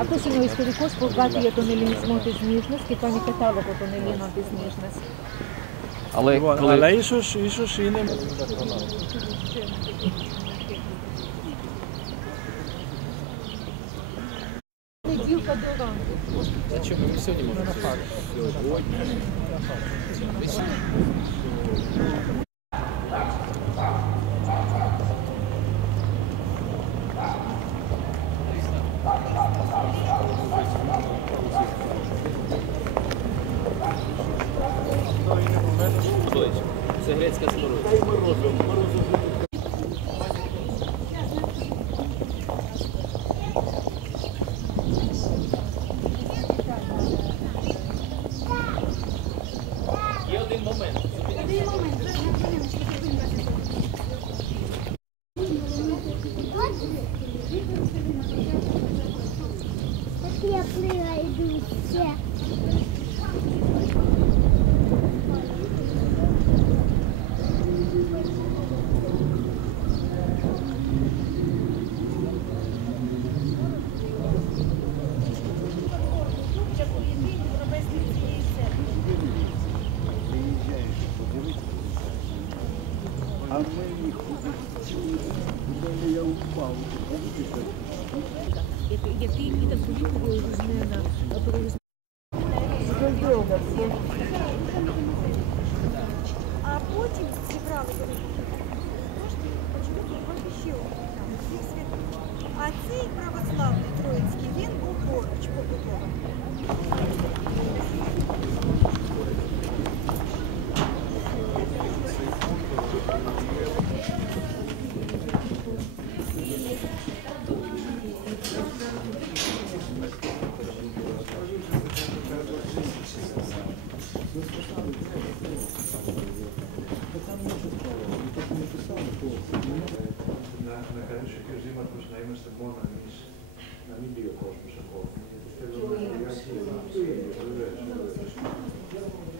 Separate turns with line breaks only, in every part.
Αυτό είναι ο ιστορικός Πορβάτη για τον ελληνισμό της Μύσνας και κάνει κατάλογο των Ελλήνων της Μύσνας.
Але
Λοιπόν,
коли
αλλά ίσως, ίσως είναι...
Неділка до ранку.
Та чому Ми сьогодні можемо сьогодні? Це
να, να καλέσω και ο Δήμαρχος να είμαστε μόνο εμείς, να μην πει ο κόσμος ακόμα. γιατί Θέλω να διάσει το ίδιο, βεβαίως, βεβαίως.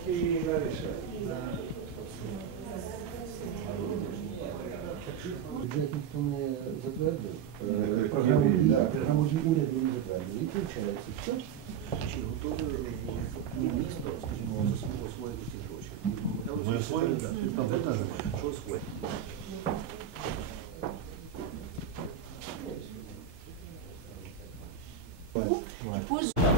Και η Λάρισα, να...
Бюджет ніхто не затвердив. Е, Програму дій, програму дій уряду не затвердив. І виходить, все. Чи готове ну, місто, скажімо, освоїти ці гроші? Ми освоїли, Так.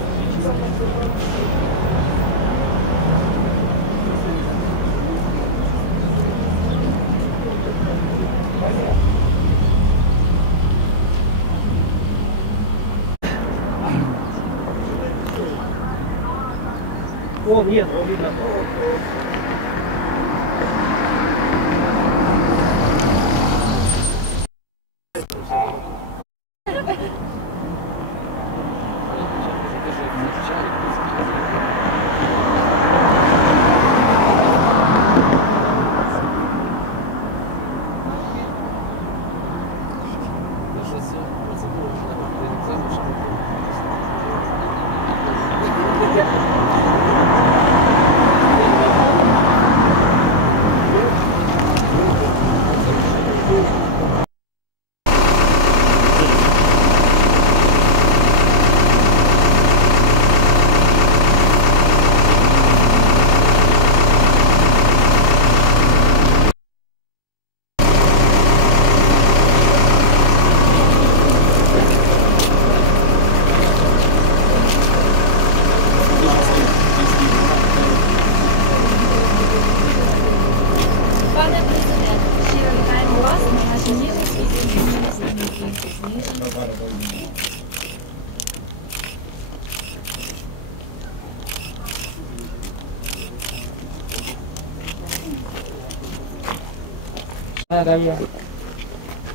Що освоїти?
Пане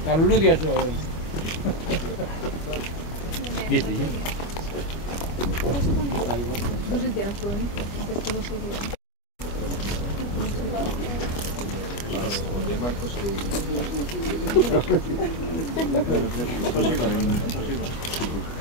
Darulu diyorsun oğlum. Bir
diyeyim. Thank
you.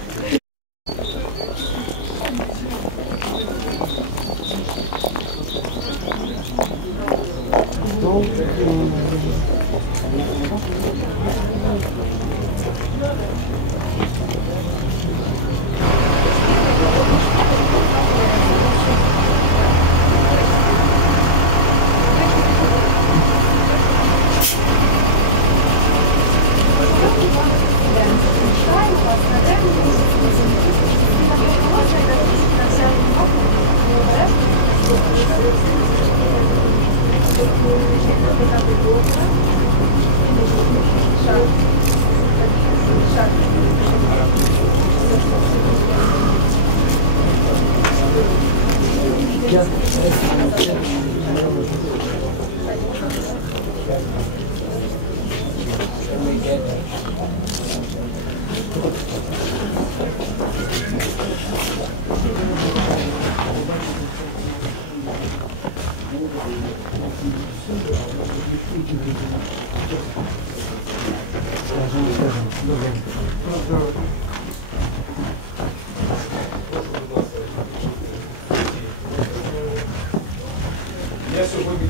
Gel.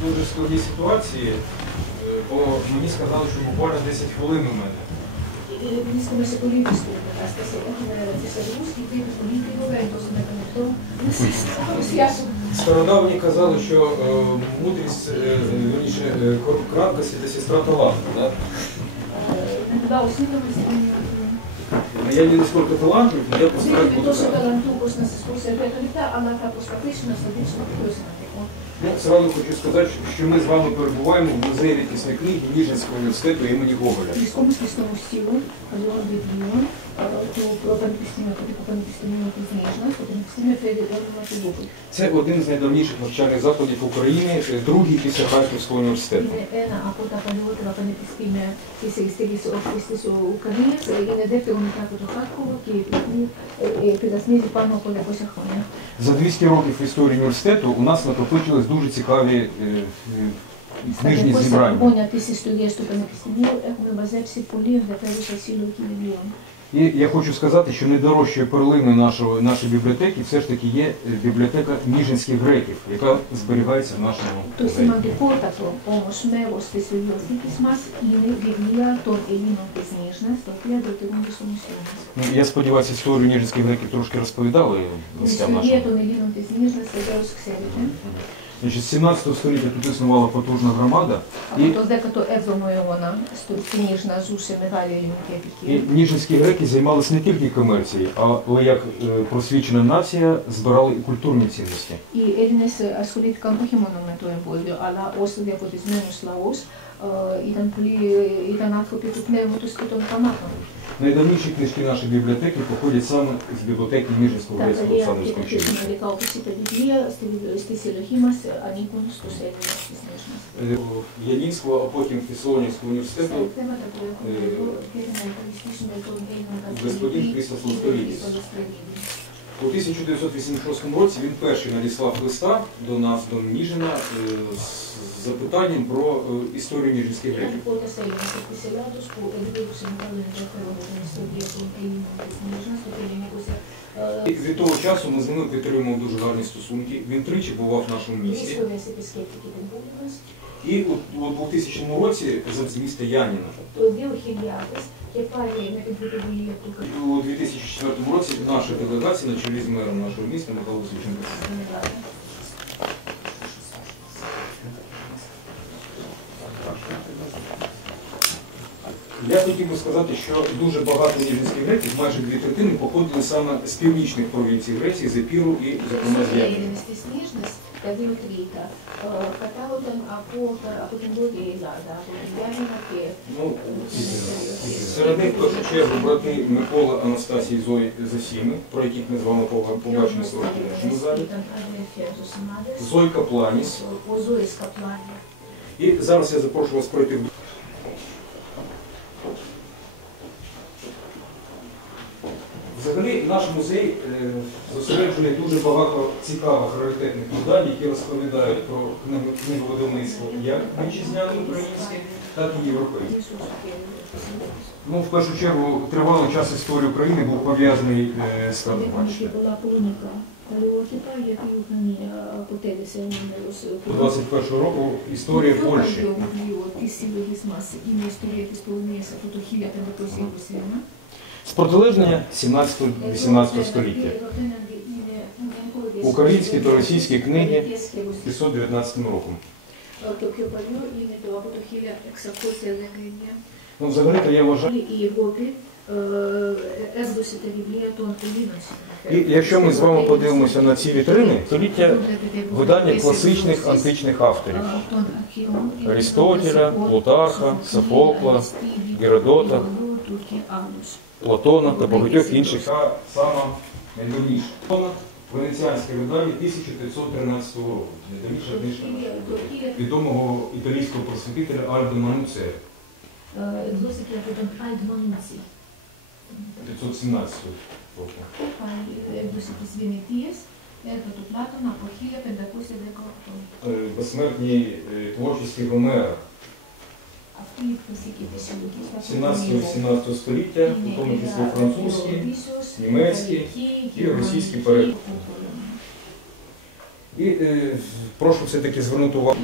Дуже складній ситуації, е, бо мені сказали, що буквально 10 хвилин у мене.
Ha
Стародавні казали, що е, мудрість, е, вірніше, е, краткость це сестра таланту. Да? Ну, Я не наскільки талантлив, я постараюсь
Звідки
бути
то, що
кратким.
таланту на сискуся реторика, але та постатична садична хтось
Ну, Сразу хочу сказати, що ми з вами перебуваємо в музеї рідкісної книги Ніжинського університету імені Гоголя.
Риском рідкісного стілу, Леон Бібліон, про панкістіна, про панкістіна пізніжна, про панкістіна Федеральна
Це один з найдавніших навчальних заходів України, другий після Харківського університету.
Ena a kota paliotela panepistime ki se istegi su opusti su Ukrajinac i na depe unitate do Харкова, ki je pridasmizi pano
okolo 200 років в історії університету у нас на накопичились дуже цікаві е, е, книжні зібрання.
Також Боня 1100 студія ступени Ксенію, як ми базепсі полів, де перейшли сілу кілі
і я хочу сказати, що найдорожчою перлиною нашої нашої бібліотеки все ж таки є е, бібліотека Ніжинських греків, яка зберігається в нашому музеї.
То σημαντικότατο όμως μέρος της βιβλιοθήκης μας είναι βιβλία των Ελλήνων της Νίжνας, τα οποία διατηρούνται στο μουσείο
я сподіваюся, історію Ніжинських греків трошки розповідали. Історія
των Ελλήνων της Νίжνας, βεβαίως ξέρετε.
Значить, з 17 століття тут існувала потужна громада. І...
А то декато езоною вона ніжна з усіми
І Ніжинські греки займалися не тільки комерцією, але як е, просвічена нація збирали і культурні цінності.
І елінес асуліткам охімономентує болю, але осад якось змінус лаос – Іден Полі, Іден Афопі, тут не мотоспітом гранатом.
Найдавніші книжки нашої бібліотеки походять саме з бібліотеки Ніжинського Грецького Олександрівського училища. Ялінського, а потім
і
університету
е,
господин
Христос
Лостовідіс. У 1986 році він перший надіслав листа до нас, до Ніжина, е, з запитанням про е, історію ніжинських греків. І від того часу ми з ними підтримуємо дуже гарні стосунки. Він тричі бував в нашому місті. І у 2000 році за міста Яніна.
Яка є на підвідові? Ну,
у 2004 році наша делегація на чолі з мером нашого міста Михайло Сученко. Я хотів би сказати, що дуже багато ніжинських греків, майже дві третини, походили саме з північних провінцій Греції, з Епіру і, зокрема, з
развилтрика, каталу там або Ларда, або
Ну, Серед них в першу чергу брати Микола, Анастасій, Зої Зосіми, про яких ми з вами побачимо сьогодні в нашому залі. Зойка Планіс. І зараз я запрошую вас пройти Взагалі наш музей е, зосереджує дуже багато цікавих раритетних видань, які розповідають про книговидавництво як вітчизняне українське, так і європейське. Ну, В першу чергу тривалий час історії України був пов'язаний е, з Карпатщиною.
була полоніка Паліотипа, який вони потелися
у 21 року історія
ну,
Польщі.
Ти сіли з маси, історія, яка сповнюється фотохіля та посіву
з протилежного 17-18 століття. Українські та російські книги 519 роком. Ну, Взагалі-то я вважаю. І якщо ми з вами подивимося на ці вітрини, століття видання класичних античних авторів Аристотеля, Плутарха, Сафокла, Геродота. Платона та багатьох інших. Така сама найдавніша. Венеціанська видання 1313 року, найдавніша книжка відомого італійського просвітителя Альдо
Мануце.
517 року. Е, Безсмертній е, творчості Гомера. 17-18 століття, у тому числі французькі, німецькі і російські переклади. І е, прошу все-таки звернути увагу.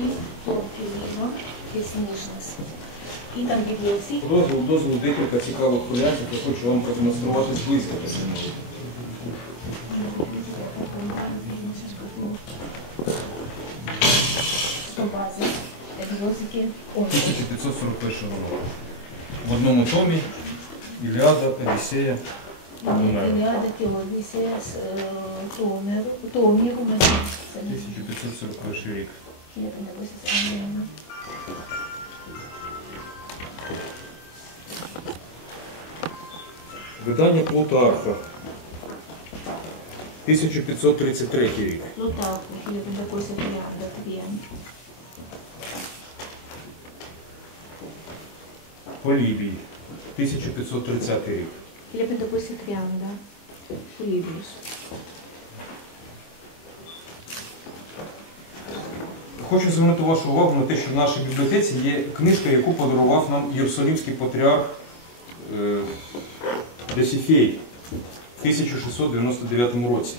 Дозвіл, дозвіл декілька цікавих варіантів, я хочу вам продемонструвати
близько.
1541 року. В одному томі Іліада, Одіссея.
Іліада, Кілодісія, Томеру, Томіру,
1541 рік. Видання Плутарха. 1533 рік.
Плутарку, Філіппіндакося Тріада, Тріан.
Полібій. 1530 рік.
Філіппіндакося Тріанда, Полібіус.
Хочу звернути вашу увагу на те, що в нашій бібліотеці є книжка, яку подарував нам Єрусалимський патріарх е, Досіфей в 1699 році.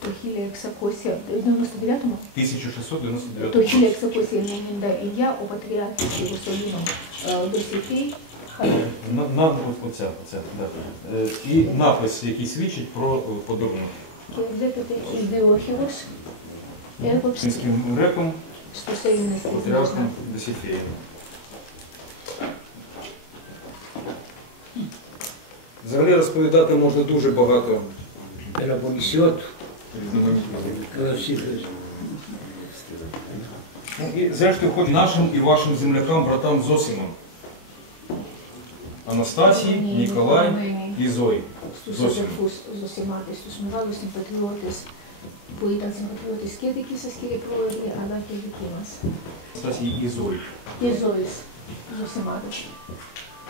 Тохілія Ексакосія, в 99-му?
1699
То
році.
хілія Ексакосія Ілля у патріархі Єрусалиму Досифей,
На, на, от оця, оця, да. Е, І напис, який свідчить про е, подарунок. Фінським греком, патріархом Досіфеєм. Взагалі розповідати можна дуже багато Ну, і зрештою, хоч нашим і вашим землякам, братам Зосимам. Анастасії, Ніколай і Зої.
Зовсім. Зосиматись, усміхалися, патріотис, поїтан симпатриотис, кедики са скілі проводили, а на кедики нас.
Анастасії і Зої.
І Зої, зосиматись.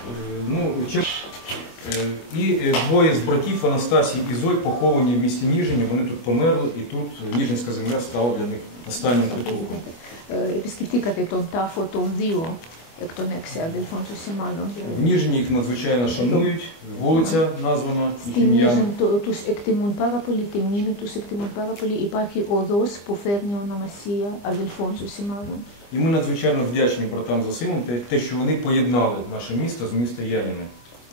Е, ну, чи... Е, і е, двоє з братів Анастасії і Зой поховані в місті Ніжині, вони тут померли, і тут Ніжинська земля стала для них останнім притулком.
Rispettica che tontafo tondio των δύο εκ των έξι αδελφών Ζωσιμάνων.
В Ніжині їх надзвичайно шанують, вулиця названа їх
Στην
ім'ям.
Νίζεν το- τους εκτιμούν πάρα πολύ, τη μνήμη τους εκτιμούν πάρα πολύ. Υπάρχει οδός που φέρνει ονομασία αδελφών Ζωσιμάνων.
І ми надзвичайно вдячні братам за сином, те, те, що вони поєднали наше місто з міста Ярине,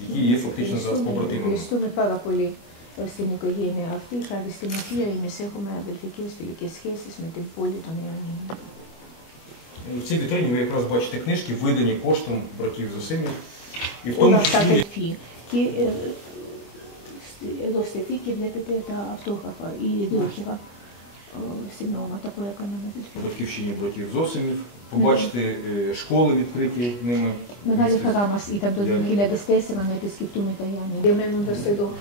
які є фактично зараз
Ευχαριστούμε,
побратимами.
ευχαριστούμε πάρα πολύ ε, στην οικογένεια αυτή, χάρη στην οποία εμείς έχουμε αδελφικές φιλικές σχέσεις με την πόλη των Ιωαννίνων.
У цій дитині ви якраз бачите книжки, видані коштом братів Зосимів. І в тому числі...
Досить тільки е, е, для дітей та автографа і друківа сімного такої економіки.
Батьківщині братів Зосимів, побачити е, школи відкриті ними.
Ми Харамас і світа до дітей, де стесена, не пісків та яні. Я мене досить довго.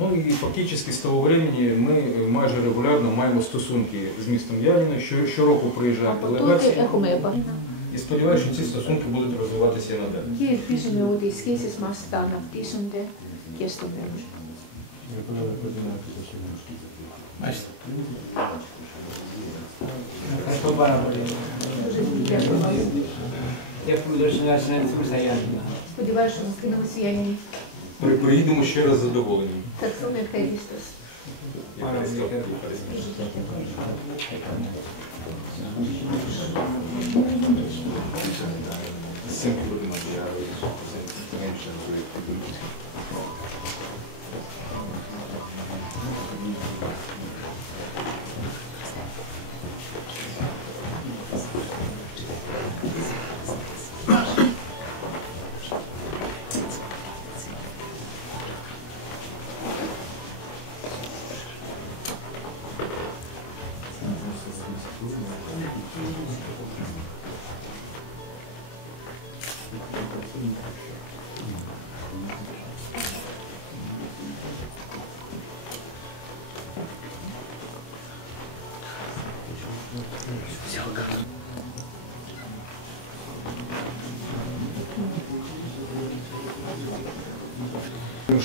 Ну і фактически з того времени ми майже регулярно маємо стосунки з містом Яліно, що щороку приїжджає делегація. І сподіваюся, що ці стосунки будуть розвиватися і надалі.
Kiek
Сподіваюся, що ми скинули
сіяння. Приїдемо ще раз задоволені.
Так само як Христос.
З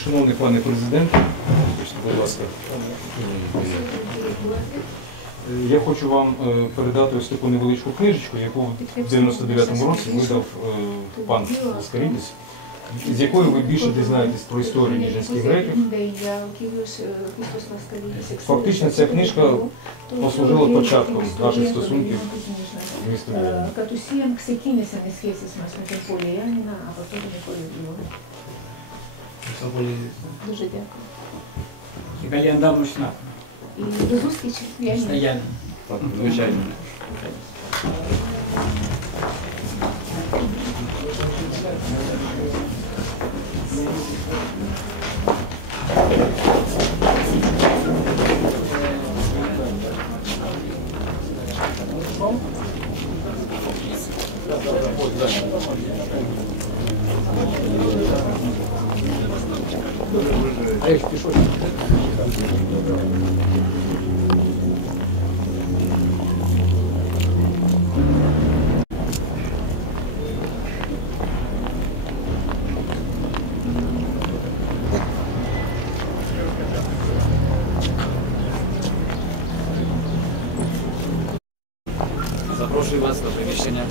Шановний пане президент, будь ласка, я хочу вам е, передати ось таку невеличку книжечку, яку в 99-му році видав пан Ласкарідіс, з якою ви більше дізнаєтесь про історію ніжинських греків. Фактично ця книжка послужила початком наших стосунків з містом.
Катусіян ксекінеса не схесі з нас Митрополія Яніна, а потім
не Миколі
Дуже дякую.
Галія Дамушна.
І до зустрічі.
Стоянин. Так,
звичайно. Thank you. Запрошую вас до приміщення.